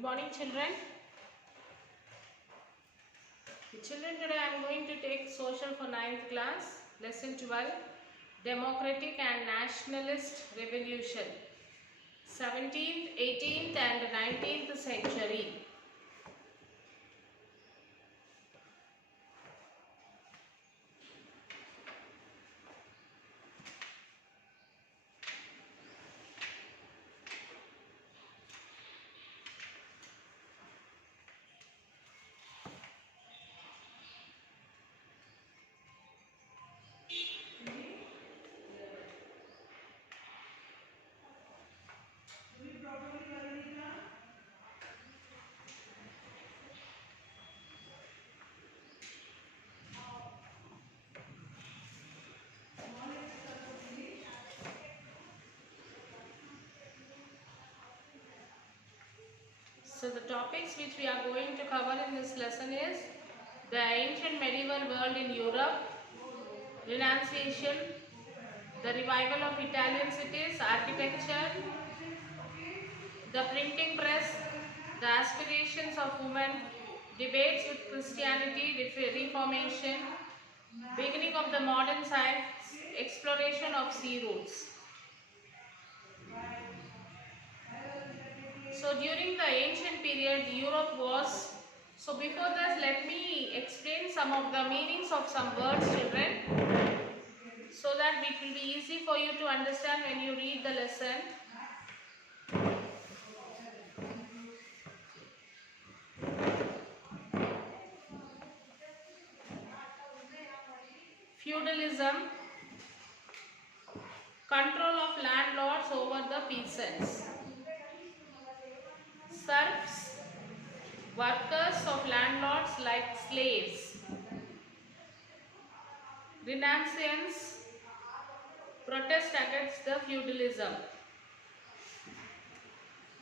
Good morning, children. Children, today I am going to take social for 9th class, lesson 12, Democratic and Nationalist Revolution, 17th, 18th and 19th century. So the topics which we are going to cover in this lesson is the ancient medieval world in Europe, Renunciation, the revival of Italian cities, architecture, the printing press, the aspirations of women, debates with Christianity, Reformation, beginning of the modern science, exploration of sea routes. So during the ancient period, Europe was, so before this let me explain some of the meanings of some words, children, so that it will be easy for you to understand when you read the lesson. Feudalism, control of landlords over the peasants. Serfs, workers of landlords like slaves. Renaissance, protest against the feudalism.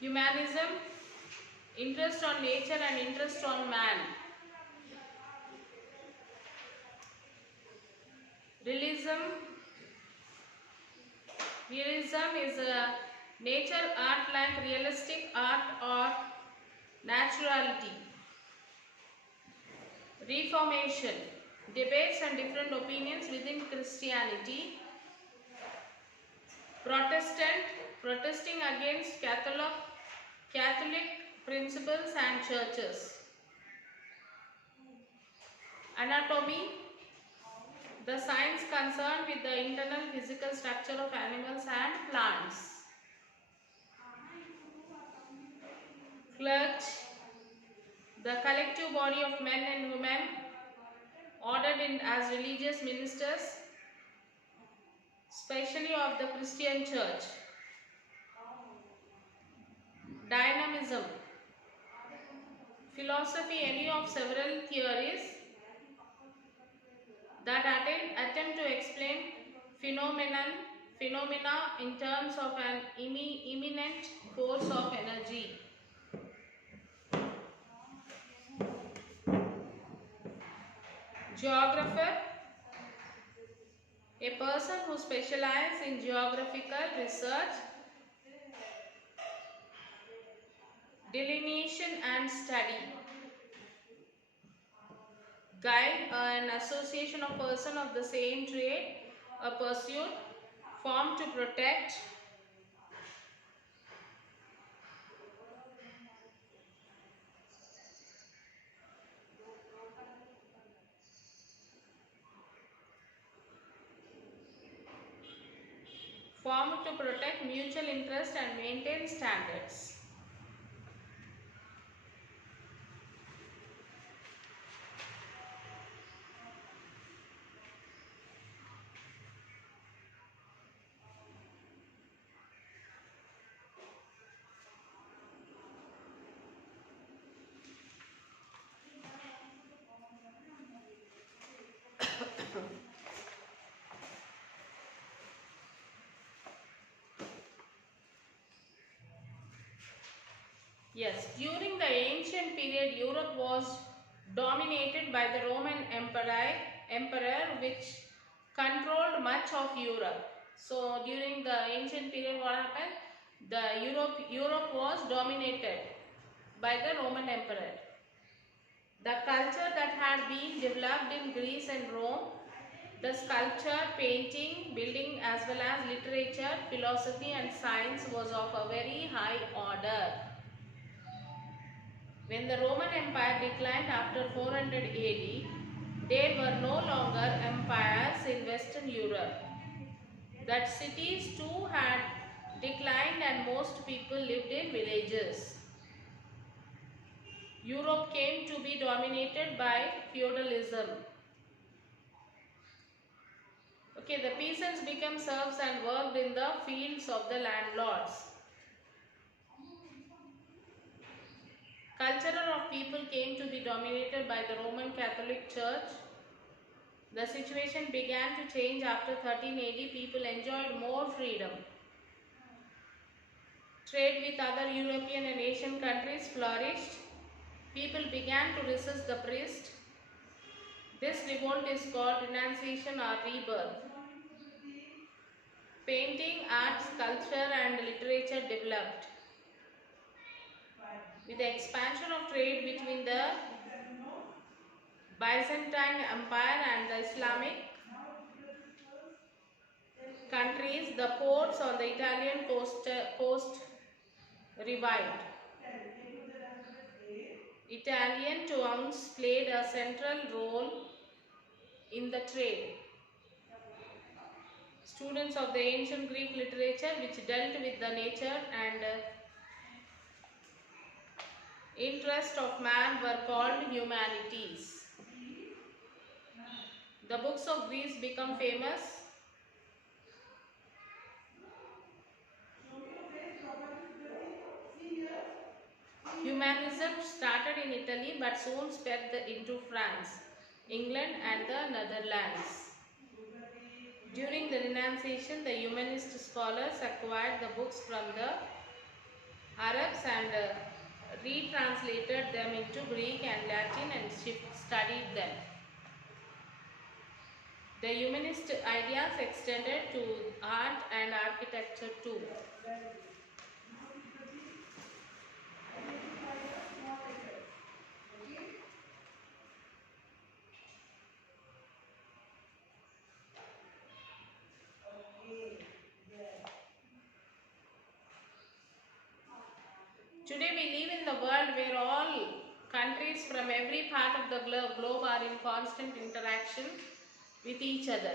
Humanism, interest on nature and interest on man. Realism is a nature art like realistic art or naturality. Reformation, debates and different opinions within Christianity. Protestant, protesting against Catholic principles and churches. Anatomy, the science concerned with the internal physical structure of animals and plants. Clergy, the collective body of men and women ordered in as religious ministers, especially of the Christian church. Dynamism, philosophy, any of several theories that attempt to explain phenomena in terms of an imminent force of energy. Geographer, a person who specializes in geographical research, delineation and study. Guide, an association of persons of the same trade, a pursuit, formed to protect. Formed to protect mutual interest and maintain standards. Yes, during the ancient period, Europe was dominated by the Roman emperor which controlled much of Europe. So during the ancient period, what happened? The Europe was dominated by the Roman Emperor. The culture that had been developed in Greece and Rome, the sculpture, painting, building as well as literature, philosophy and science was of a very high order. When the Roman Empire declined after 400 AD, there were no longer empires in Western Europe. That cities too had declined and most people lived in villages. Europe came to be dominated by feudalism. Okay, the peasants became serfs and worked in the fields of the landlords. Culture of people came to be dominated by the Roman Catholic Church. The situation began to change after 13 AD. People enjoyed more freedom. Trade with other European and Asian countries flourished. People began to resist the priest. This revolt is called renunciation or rebirth. Painting, art, sculpture and literature developed. With the expansion of trade between the Byzantine Empire and the Islamic countries, the ports on the Italian coast revived. Italian towns played a central role in the trade. Students of the ancient Greek literature which dealt with the nature and interest of man were called humanities. The books of Greece become famous. Humanism started in Italy but soon spread into France, England and the Netherlands. During the Renunciation, the humanist scholars acquired the books from the Arabs and retranslated them into Greek and Latin and studied them. The humanist ideas extended to art and architecture too. Today we live in the world where all countries from every part of the globe are in constant interaction with each other.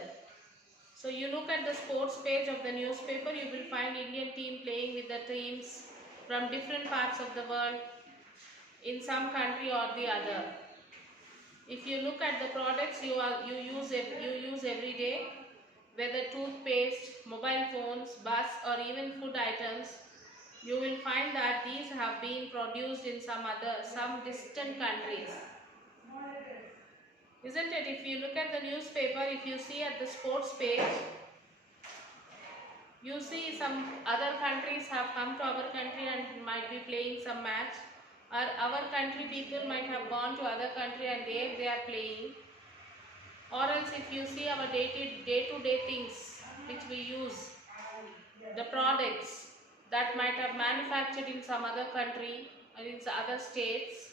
So you look at the sports page of the newspaper, you will find Indian team playing with the teams from different parts of the world in some country or the other. If you look at the products you use every day, whether toothpaste, mobile phones, bus or even food items, you will find that these have been produced in some distant countries. Isn't it? If you look at the newspaper, if you see at the sports page, you see some other countries have come to our country and might be playing some match, or our country people might have gone to other country and there they are playing. Or else if you see our day-to-day things which we use, the products that might have manufactured in some other country or in other states,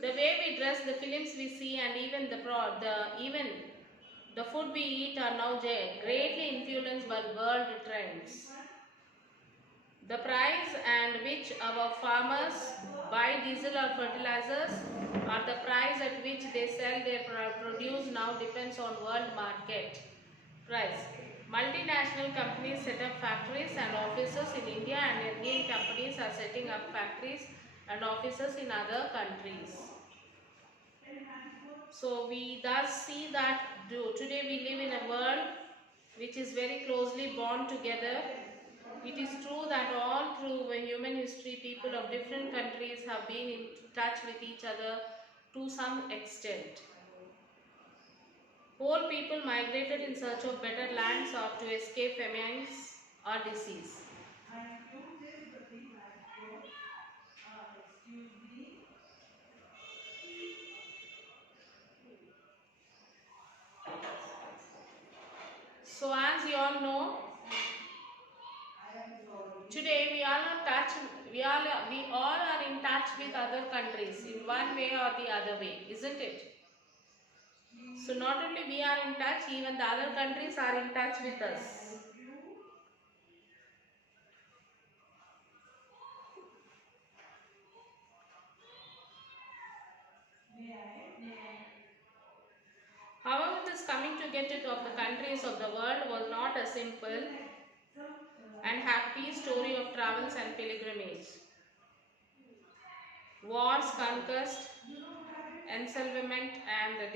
the way we dress, the films we see and even the food we eat are now greatly influenced by world trends. The price and which our farmers buy diesel or fertilizers or the price at which they sell their produce now depends on world market price. Multinational companies set up factories and offices in India and Indian companies are setting up factories and offices in other countries. So we thus see that today we live in a world which is very closely bound together. It is true that all through human history, people of different countries have been in touch with each other to some extent. Whole people migrated in search of better lands or to escape famines or disease. So as you all know, we all are in touch with other countries in one way or the other way, isn't it? So not only we are in touch, even the other countries are in touch with us. However, this coming together of the countries of the world was not a simple and happy story of travels and pilgrimage. Wars, conquest, enslavement and the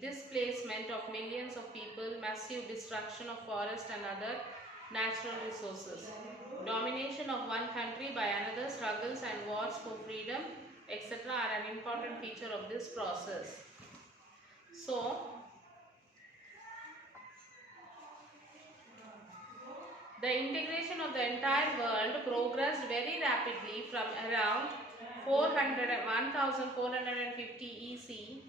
displacement of millions of people, massive destruction of forest and other natural resources, domination of one country by another, struggles and wars for freedom, etc. are an important feature of this process. So, the integration of the entire world progressed very rapidly from around 1450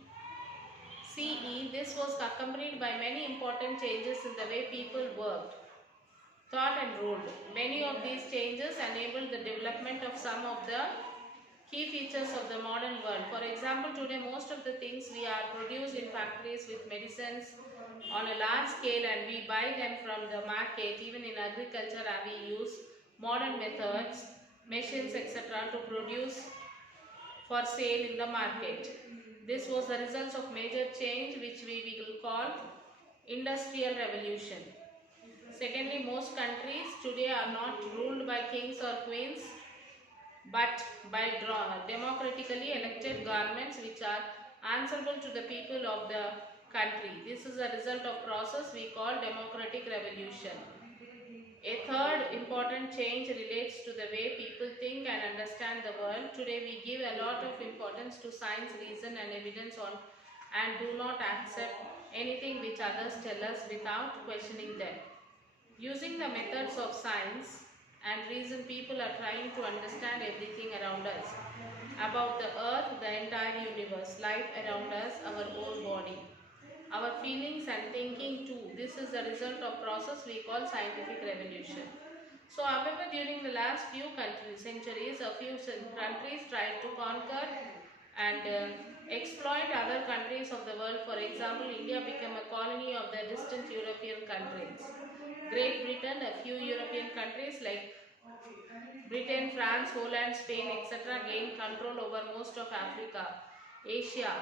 CE. This was accompanied by many important changes in the way people worked, thought and ruled. Many of these changes enabled the development of some of the key features of the modern world. For example, today most of the things we are produced in factories with medicines on a large scale and we buy them from the market. Even in agriculture we use modern methods, machines etc. to produce for sale in the market. This was the result of major change which we will call industrial revolution. Secondly, most countries today are not ruled by kings or queens but by democratically elected governments which are answerable to the people of the country. This is a result of process we call democratic revolution. A third important change relates to the way people think and understand the world. Today we give a lot of importance to science, reason and evidence on and do not accept anything which others tell us without questioning them. Using the methods of science and reason, people are trying to understand everything around us, about the earth, the entire universe, life around us, our whole body, our feelings and thinking too. This is the result of process we call scientific revolution. So however, during the last few centuries, a few countries tried to conquer and exploit other countries of the world. For example, India became a colony of the distant European countries. Great Britain, a few European countries like Britain, France, Holland, Spain, etc. gained control over most of Africa, Asia,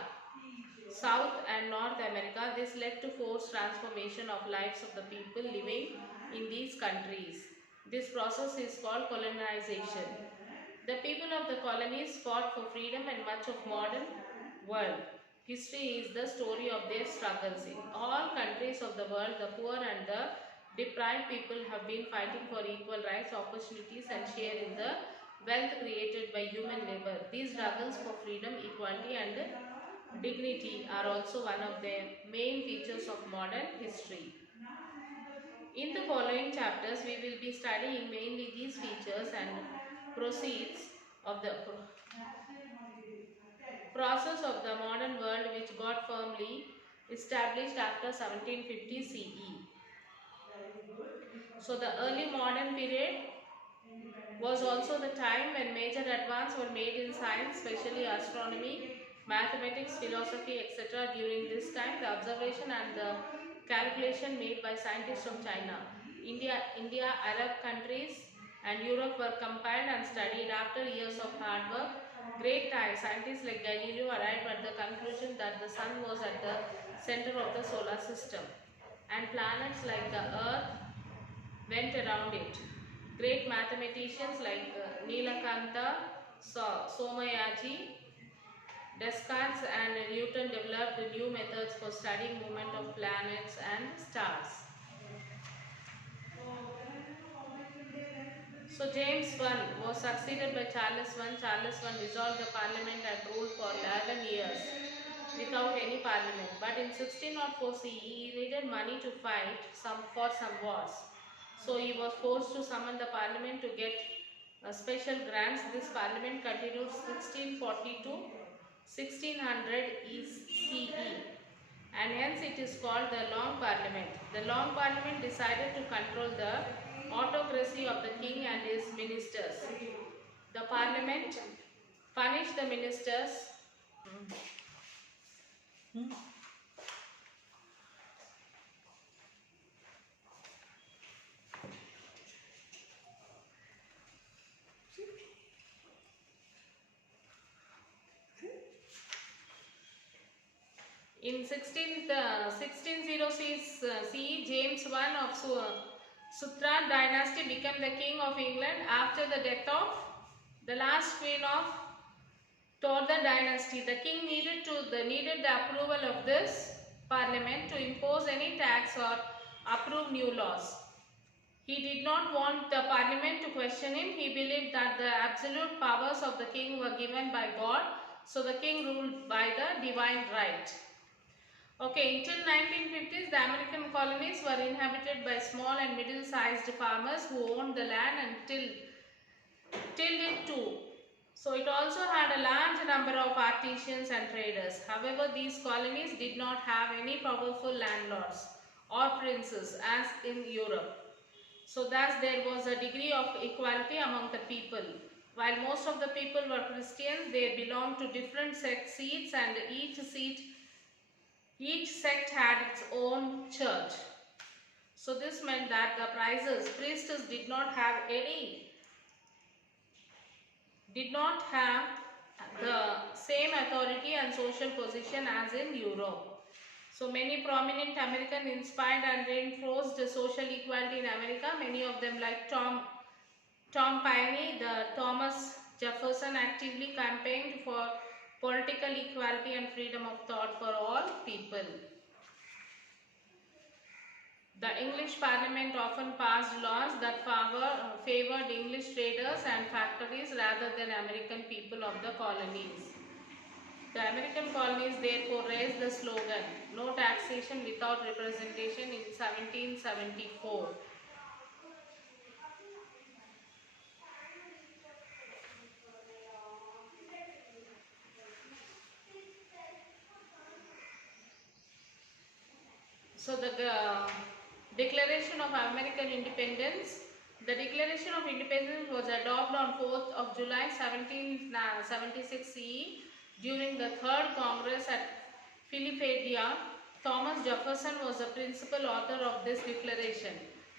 South and North America. This led to forced transformation of lives of the people living in these countries. This process is called colonization. The people of the colonies fought for freedom and much of modern world. History is the story of their struggles. In all countries of the world, the poor and the deprived people have been fighting for equal rights, opportunities and share in the wealth created by human labor. These struggles for freedom, equality and dignity are also one of the main features of modern history. In the following chapters, we will be studying mainly these features and proceeds of the process of the modern world which got firmly established after 1750 CE. So the early modern period was also the time when major advances were made in science, especially astronomy, mathematics, philosophy, etc. During this time, the observation and the calculation made by scientists from China, India, Arab countries and Europe were compiled and studied. After years of hard work, great time, scientists like Galileo arrived at the conclusion that the sun was at the center of the solar system and planets like the earth went around it. Great mathematicians like Nilakanta, Somayaji, Descartes and Newton developed new methods for studying movement of planets and stars. So James I was succeeded by Charles I. Charles I dissolved the parliament and ruled for 11 years without any parliament. But in 1604 CE, he needed money to fight for some wars. So he was forced to summon the parliament to get special grants. This parliament continued 1640 to 1600 CE and hence it is called the Long Parliament. The Long Parliament decided to control the autocracy of the king and his ministers. The Parliament punished the ministers. In 1606 CE, James I of Suttran dynasty became the king of England after the death of the last queen of Tudor dynasty. The king needed the approval of this parliament to impose any tax or approve new laws. He did not want the parliament to question him. He believed that the absolute powers of the king were given by God, so the king ruled by the divine right. Okay, until 1950s, the American colonies were inhabited by small and middle-sized farmers who owned the land and tilled it too. So it also had a large number of artisans and traders. However, these colonies did not have any powerful landlords or princes as in Europe. So thus there was a degree of equality among the people. While most of the people were Christians, they belonged to different seats, and each sect had its own church. So this meant that the priests did not have the same authority and social position as in Europe. So many prominent Americans inspired and reinforced social equality in America. Many of them, like Tom Paine, Thomas Jefferson, actively campaigned for political equality and freedom of thought for all people. The English Parliament often passed laws that favored English traders and factories rather than American people of the colonies. The American colonies therefore raised the slogan, "No taxation without representation" in 1774. So the Declaration of American Independence. The Declaration of Independence was adopted on 4th of July 1776 CE during the Third Congress at Philadelphia. Thomas Jefferson was the principal author of this declaration.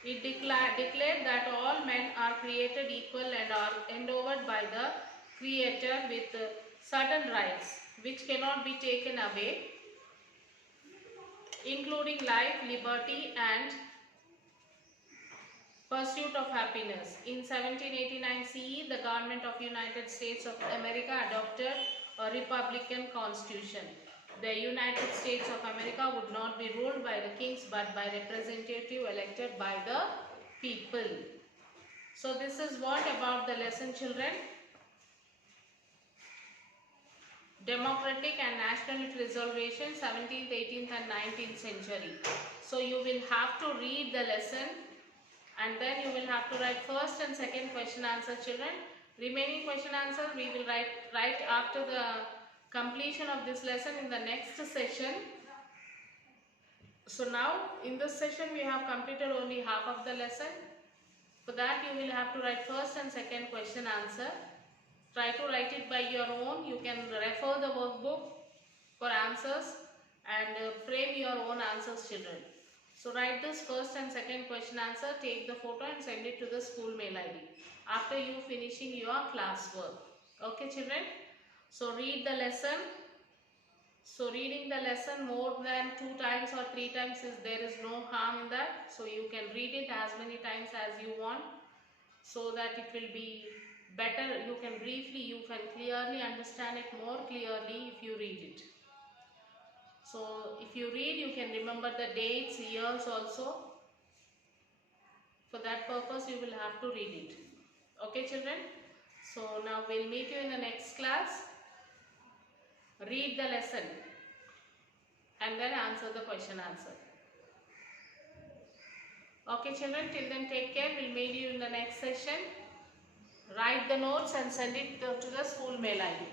It declared that all men are created equal and are endowed by the Creator with certain rights which cannot be taken away, including life, liberty, and pursuit of happiness. In 1789 CE, the government of United States of America adopted a Republican Constitution. The United States of America would not be ruled by the kings but by representatives elected by the people. So this is what about the lesson, children? Democratic and nationalist reservation, 17th, 18th and 19th century. So you will have to read the lesson and then you will have to write first and second question answer, children. Remaining question answer we will write after the completion of this lesson in the next session. So now in this session we have completed only half of the lesson. For that you will have to write first and second question answer. Try to write it by your own. You can refer the workbook for answers and frame your own answers, children. So write this first and second question answer, take the photo and send it to the school mail ID after you finishing your classwork. Okay, children? So read the lesson. So reading the lesson more than 2 times or 3 times there is no harm in that. So you can read it as many times as you want so that it will be better. You can clearly understand it more clearly if you read it. So if you read, you can remember the dates, years also. For that purpose you will have to read it. Okay, children? So now we'll meet you in the next class. Read the lesson and then answer the question answer. Okay, children, till then take care. We'll meet you in the next session. Write the notes and send it to the school mail ID.